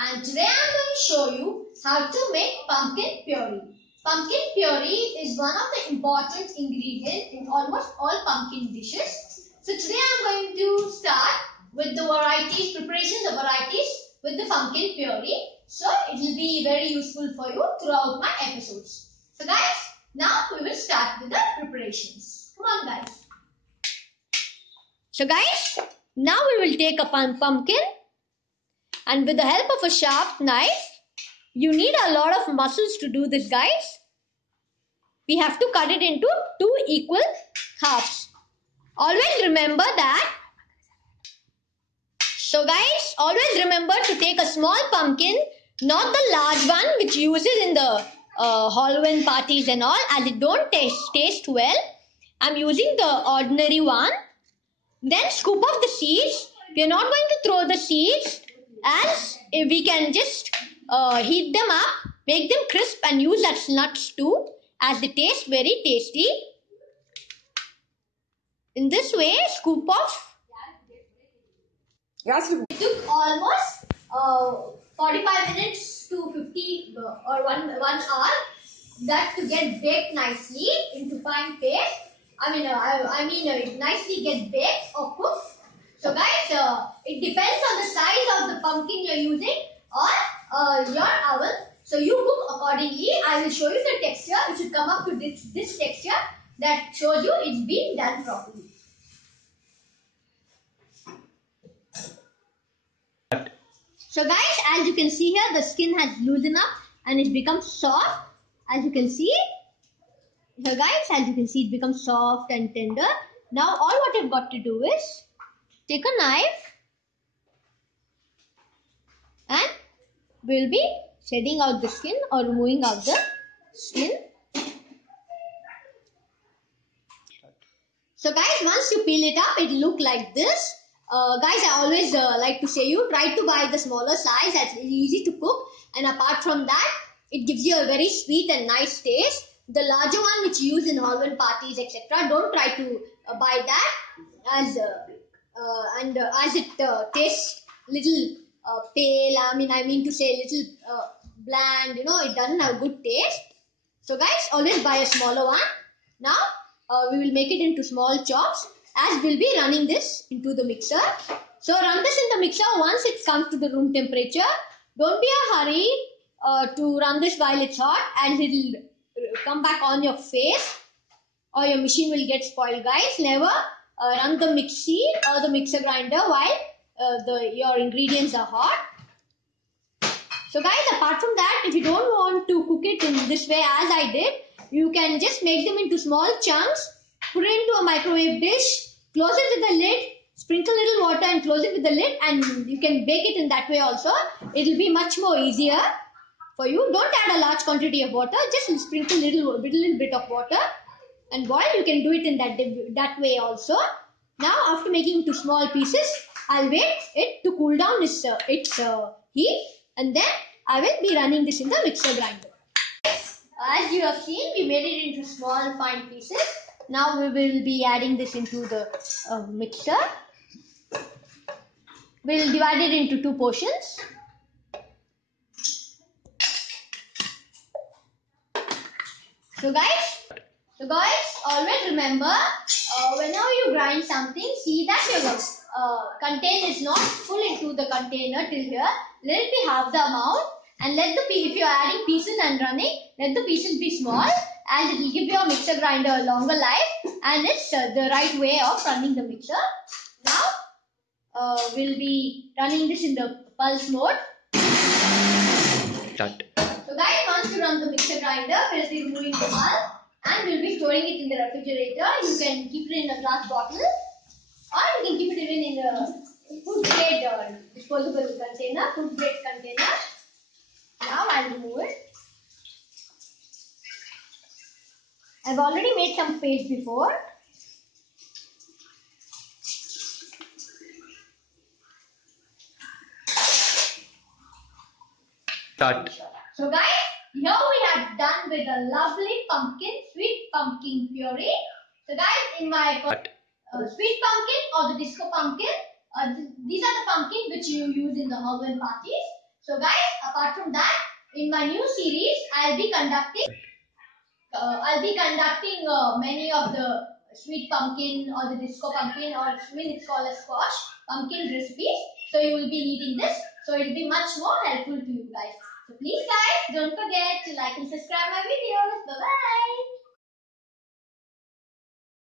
and today I am going to show you how to make pumpkin puree. Pumpkin puree is one of the important ingredients in almost all pumpkin dishes. So today I am going to start with the preparations of varieties with the pumpkin puree. So it will be very useful for you throughout my episodes. So guys, now we will start with the preparations. Come on guys. So guys, now we will take a pumpkin, and with the help of a sharp knife, you need a lot of muscles to do this guys. We have to cut it into 2 equal halves. Always remember that. So guys, always remember to take a small pumpkin, not the large one which uses in the Halloween parties and all, as it don't taste well. I'm using the ordinary one. Then scoop off the seeds. We are not going to throw the seeds, as we can just heat them up, make them crisp and use as nuts too, as they taste very tasty. In this way, scoop off. It took almost 45 minutes to 50 or 1 hour that to get baked nicely into fine paste. I mean, it nicely get baked or cooked. So guys, it depends on the size of the pumpkin you're using or your oven. So you cook accordingly. I will show you the texture. It should come up to this texture that shows you it's been done properly. So guys, as you can see here, the skin has loosened up and it's become soft. As you can see. Here guys, as you can see, it becomes soft and tender. Now all what you've got to do is take a knife and we'll be shedding out the skin or removing out the skin. So guys, once you peel it up, it will look like this. Guys, I always like to say you try to buy the smaller size, that's easy to cook, and apart from that, it gives you a very sweet and nice taste. The larger one which you use in Halloween parties, etc., don't try to buy that, as it tastes little pale. I mean to say little bland. You know, it doesn't have good taste. So guys, always buy a smaller one. Now we will make it into small chops, as we'll be running this into the mixer. So run this in the mixer once it comes to the room temperature. Don't be in a hurry to run this while it's hot, and it'll come back on your face or your machine will get spoiled guys. Never run the mixie or the mixer grinder while your ingredients are hot. So guys, apart from that, if you don't want to cook it in this way as I did, you can just make them into small chunks, put it into a microwave dish, close it with the lid, sprinkle a little water and close it with the lid, and you can bake it in that way also. It will be much more easier for you. Don't add a large quantity of water, just sprinkle a little bit of water and boil. You can do it in that way also. Now after making into small pieces, I'll wait it to cool down its heat, and then I will be running this in the mixer grinder. As you have seen, we made it into small fine pieces. Now we will be adding this into the mixer. We'll divide it into 2 portions. So guys, always remember, whenever you grind something, see that your container is not full into the container till here. Let it be half the amount, and if you are adding pieces and running, let the pieces be small, as it will give your mixer grinder a longer life, and it's the right way of running the mixer. Now we'll be running this in the pulse mode. Start. So guys, once you run the mixer grinder, we'll be removing the pulse and we'll be storing it in the refrigerator. You can keep it in a glass bottle, or you can keep it even in a food grade disposable container, food grade container. Now I'll remove it. I've already made some paste before. Start. So guys, here we have done with a lovely sweet pumpkin puree. So guys, in my sweet pumpkin or the disco pumpkin, these are the pumpkins which you use in the Halloween parties. So guys, apart from that, in my new series, I'll be conducting many of the sweet pumpkin or the disco pumpkin, or it's called a squash pumpkin recipes. So you will be needing this. So it will be much more helpful to you guys. So please guys, don't forget to like and subscribe my video.